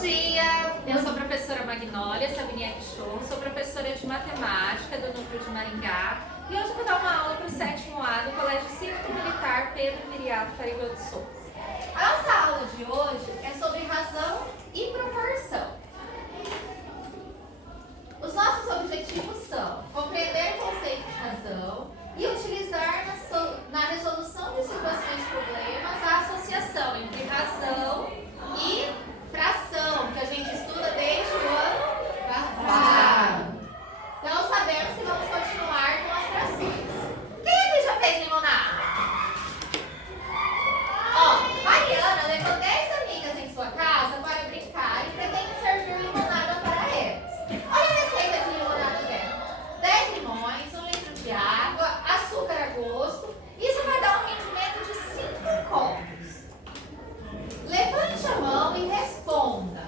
dia! Eu sou a professora Magnólia Saviniak Show, sou professora de matemática do Núcleo de Maringá e hoje eu vou dar uma aula para o 7º A do Colégio Cívico-Militar Pedro Viriato Parigot de Souza. A nossa aula de hoje é sobre razão e proporção. Os nossos objetivos são compreender o conceito de razão e utilizar na resolução de situações e problemas a associação entre razão e fração, que a gente estuda desde o ano passado. Então sabemos que vamos continuar com as frações. Quem aqui já fez limonada? Ó, Mariana levou 10 amigas em sua casa para brincar e pretende servir limonada para elas. Olha a receita de limonada dela: 10 limões, 1 litro de água, açúcar a gosto. Isso vai dar um rendimento de 5 copos. Levante a mão e responda,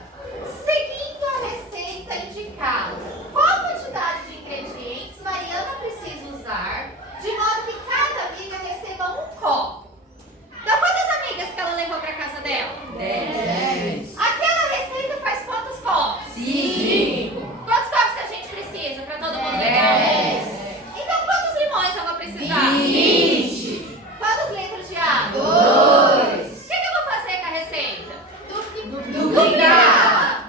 seguindo a receita indicada, qual quantidade de ingredientes Mariana precisa usar, de modo que cada amiga receba um copo. Então, quantas amigas que ela levou para casa dela? 10. Aquela receita faz quantos copos? 5. Quantos copos que a gente precisa para todo mundo beber? 10. Então, quantos limões eu vou precisar? 20. Quantos litros de água? 2. O que eu vou fazer com a receita? Duplicar.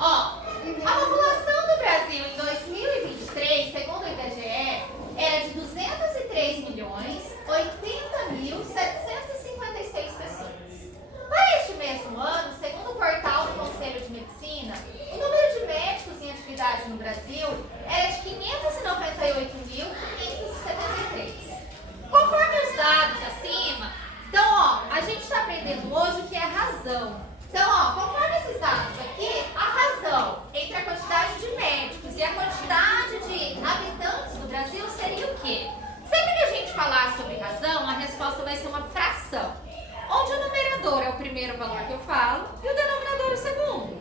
Ó, a população do Brasil em 2023, segundo o IBGE, era de 203.080.756 pessoas. Para este mesmo ano, segundo o portal do Conselho de Medicina, o número de médicos em atividade no Brasil era de 598.573. Conforme os dados acima, então, ó, a gente está aprendendo hoje o que é razão. Então, ó, conforme esses dados aqui, a razão entre a quantidade de médicos e a quantidade de habitantes do Brasil seria o quê? Sempre que a gente falar sobre razão, a resposta vai ser uma fração, onde o numerador é o primeiro valor que eu falo e o denominador o segundo.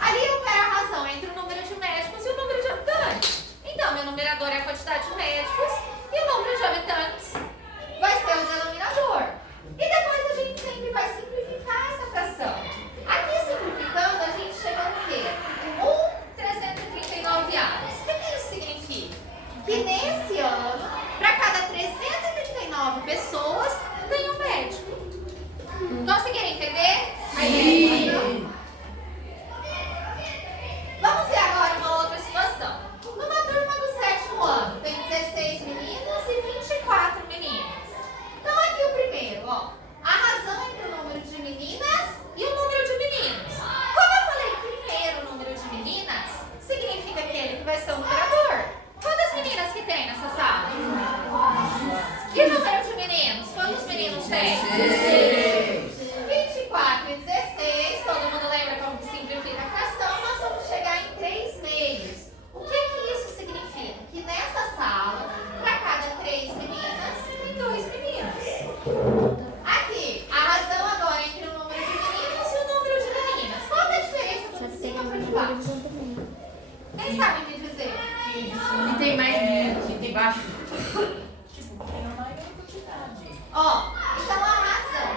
Ali eu quero a razão entre o número de médicos e o número de habitantes. Então, meu numerador é a quantidade de médicos e o número de habitantes vai ser o denominador. E depois a gente sempre vai simplificar essa fração. Aqui, simplificando, a gente chega no quê? 339 anos. O que isso significa? Que nesse ano, para cada 339 pessoas, tem um médico. Conseguiram entender? Sim. Vamos ver agora uma outra situação. Numa turma do 7º ano, tem 16 meninos e 24 meninas. Então aqui o primeiro, ó, a razão entre o número de meninas e o número de meninos. Como eu falei primeiro o número de meninas, significa aquele que vai ser o numerador. Quantas meninas que tem nessa sala? E o número de meninos? Quantos meninos tem? 16. 24 e 16, todo mundo lembra como que simplifica a fração, nós vamos chegar em 3 meios. O que isso significa? Que nessa sala, para cada 3 meninas, tem 2 meninos. Aqui, a razão agora entre o número de meninos e o número de meninas. Qual é a diferença do de cima para de baixo? Quem sabe me dizer? Que tem mais meninos, que tem baixo. Ó, então a razão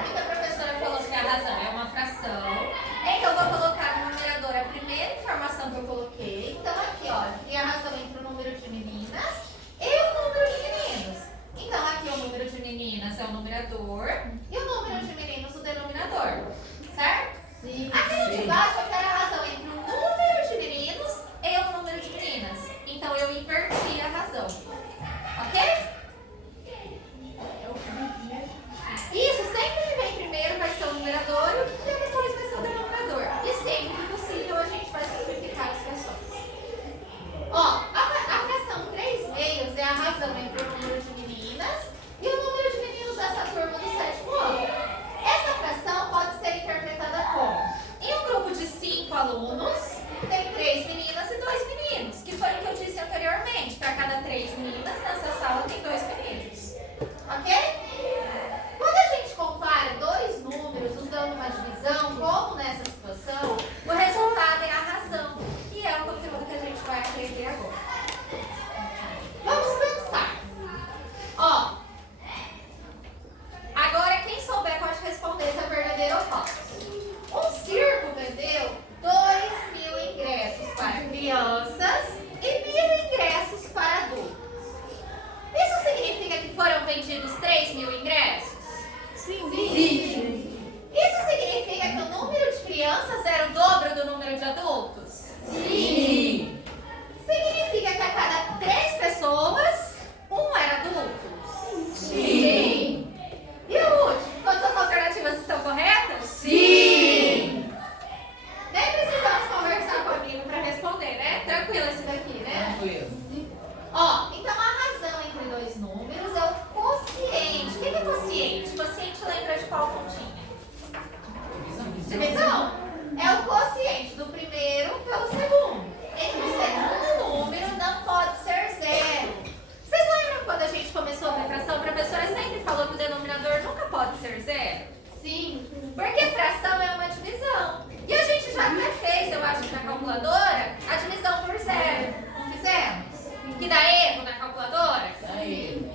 Porque fração é uma divisão. E a gente já até fez, eu acho, na calculadora, a divisão por zero. Não fizemos? Que dá erro na calculadora?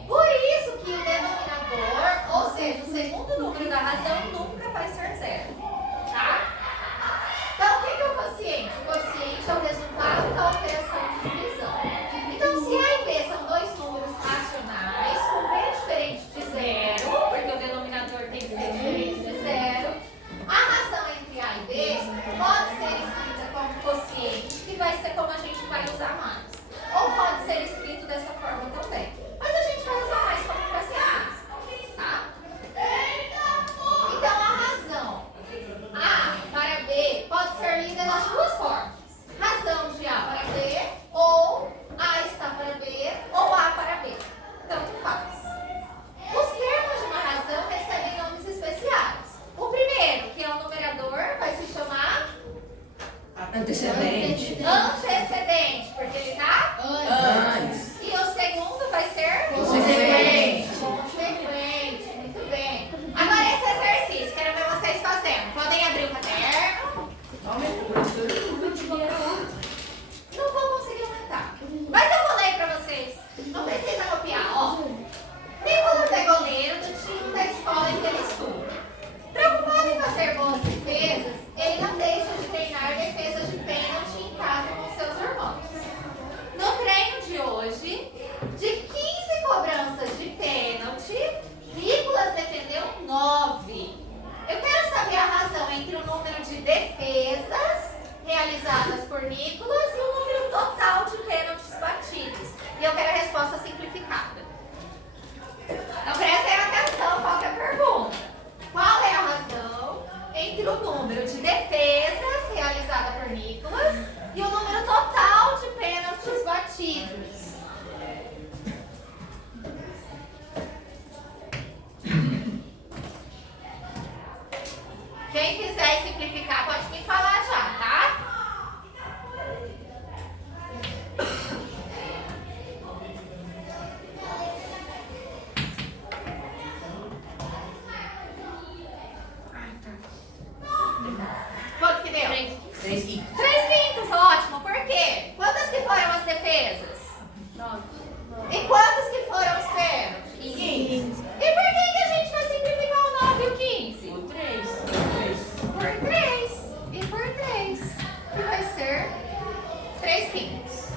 Por isso que o denominador, ou seja, o segundo número da razão, nunca vai ser zero. Tá? Então, o que é o quociente? O quociente é o resultado da operação de divisão. Então, se A e B são dois números racionais, com B diferente de zero, porque o denominador tem que ser diferente de zero, a razão entre A e B pode ser escrita como quociente, que vai ser como a gente vai usar mais. Ou pode ser escrito dessa forma também. Mas a gente vai usar mais como quociente, tá? Então, a razão A para B pode ser lida das duas formas. Razão de A para B, ou A está para B, ou A para B. Tanto faz. Os termos de uma razão recebem nomes especiais. O primeiro, que é o numerador, vai se chamar Antecedente. antecedente, porque ele está Antes. E o segundo vai ser Consequente. consequente. Muito bem. Agora esse exercício, quero ver vocês fazendo. Podem abrir o caderno. Não vou conseguir aumentar. Mas eu vou ler pra vocês. Não precisa copiar, ó. Nicolas é goleiro do time da escola em que ele estuda. Preocupado em fazer boas defesas, ele não deixa de treinar defesas de pênalti em casa com seus irmãos. No treino de hoje, de 15 cobranças de pênalti, Nicolas defendeu 9. Eu quero saber a razão entre o número de defesas realizadas por Nicolas e o número total de pênaltis batidos. E eu quero a resposta simplificada. Então prestem atenção qual que é a pergunta. Qual é a razão entre o número de defesas realizada por Nicolas e o número total de pênaltis batidos? Quem quiser simplificar pode me falar já, tá? Quanto que deu? 3 quintos. 3/5, ótimo. Por quê? Quantas que foram as defesas? 9. E quantos que foram os pênaltis? 15. E por que a gente vai simplificar o 9 e o 15? Por 3. Por 3. E por 3. Que vai ser 3/5.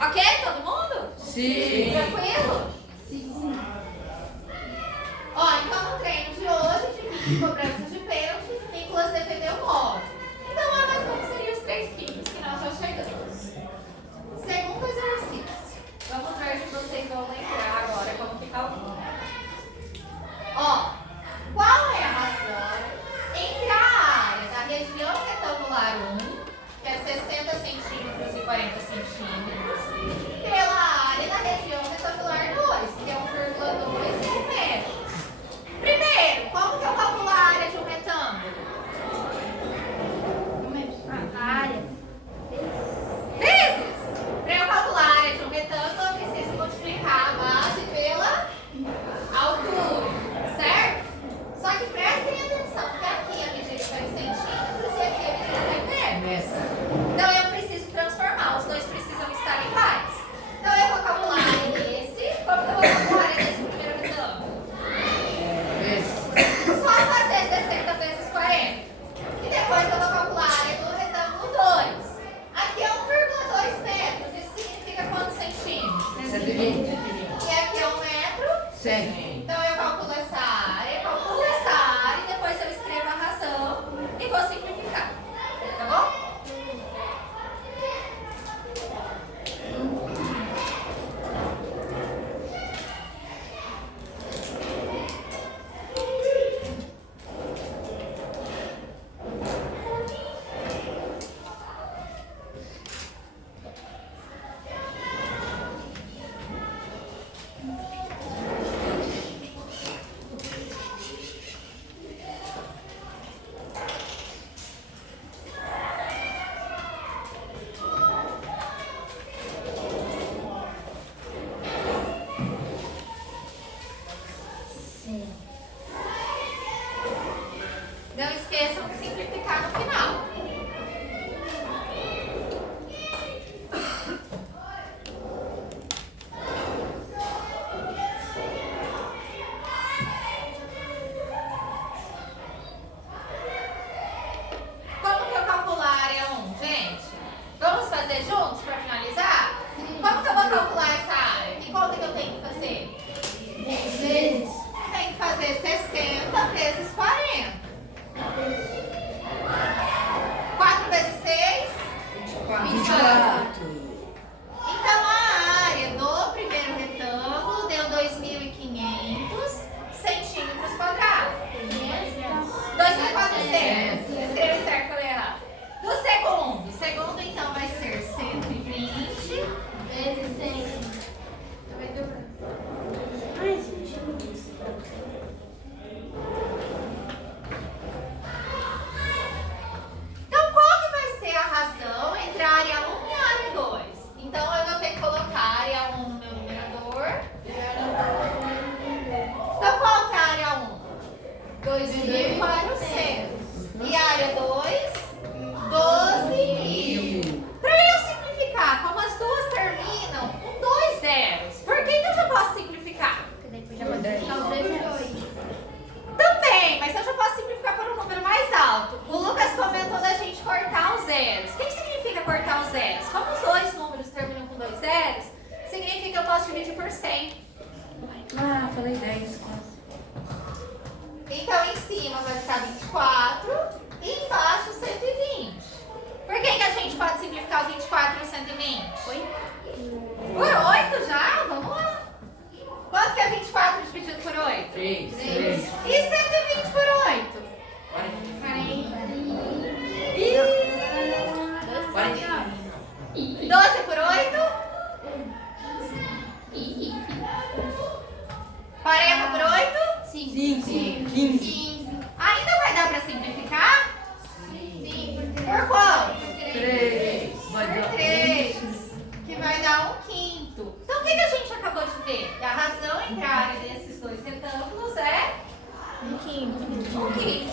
Ok, todo mundo? Sim. Tranquilo? Sim. Ó, então no treino de hoje, de 20 cobranças de pênaltis, Nicolas defendeu 9. Então a razão seria os 3/5 que nós já chegamos. Segundo exercício. Vamos ver se vocês vão lembrar agora como fica o número. Ó, qual é a razão entre a área da região retangular 1, que é 60 centímetros e 40 centímetros, pela área da região retangular 2, que é 1,2 metros? Primeiro, como que eu calculo a área de um retângulo? A área. Vezes! Para eu calcular a área de um retângulo, eu preciso multiplicar a base pela altura, certo? Não esqueçam de simplificar no final. Como que eu calculo a área 1, gente? Vamos fazer juntos para finalizar? Como que eu vou calcular essa área? Que conta que eu tenho que fazer? 10 vezes. Tem que fazer 60 vezes 40. 4 vezes 6? 24. Então a área do primeiro retângulo deu 2.500 centímetros quadrados. 2.400. Escreve certo, falei errado. Do segundo. O segundo então vai ser 120 Vezes 100. Vai dobrar. Ai, gente. Então, qual que vai ser a razão entre a área 1 e a área 2? Então, eu vou ter que colocar a área 1 no meu numerador. Então, qual que é a área 1? 2.400. E a área 2? 12.000. Para eu simplificar, como as duas terminam com 2 zeros, por que eu já posso simplificar? Porque depois já vai ficar o 2. Também, mas eu já posso simplificar por um número mais alto. O Lucas comentou da gente cortar os zeros. O que significa cortar os zeros? Como os dois números terminam com 2 zeros, significa que eu posso dividir por 100. Ah, falei 10 quase. Então, em cima vai ficar 24 e embaixo 120. Por que a gente pode simplificar o 24 e o 120? Por 8 já? Vamos lá. Quanto que é 24 dividido por 8? 3. E 120 por 8? 12 por 8? 40 por 8? 5. 15. Ainda vai dar para simplificar? Por quanto? 3. Vai Por dar 3. Que vai dar 1/5. Então, o que a gente acabou de ver? Que a razão entre a área desses dois retângulos é 1/5.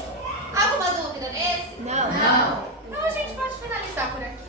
Alguma dúvida nesse? Não. Não. Então, a gente pode finalizar por aqui.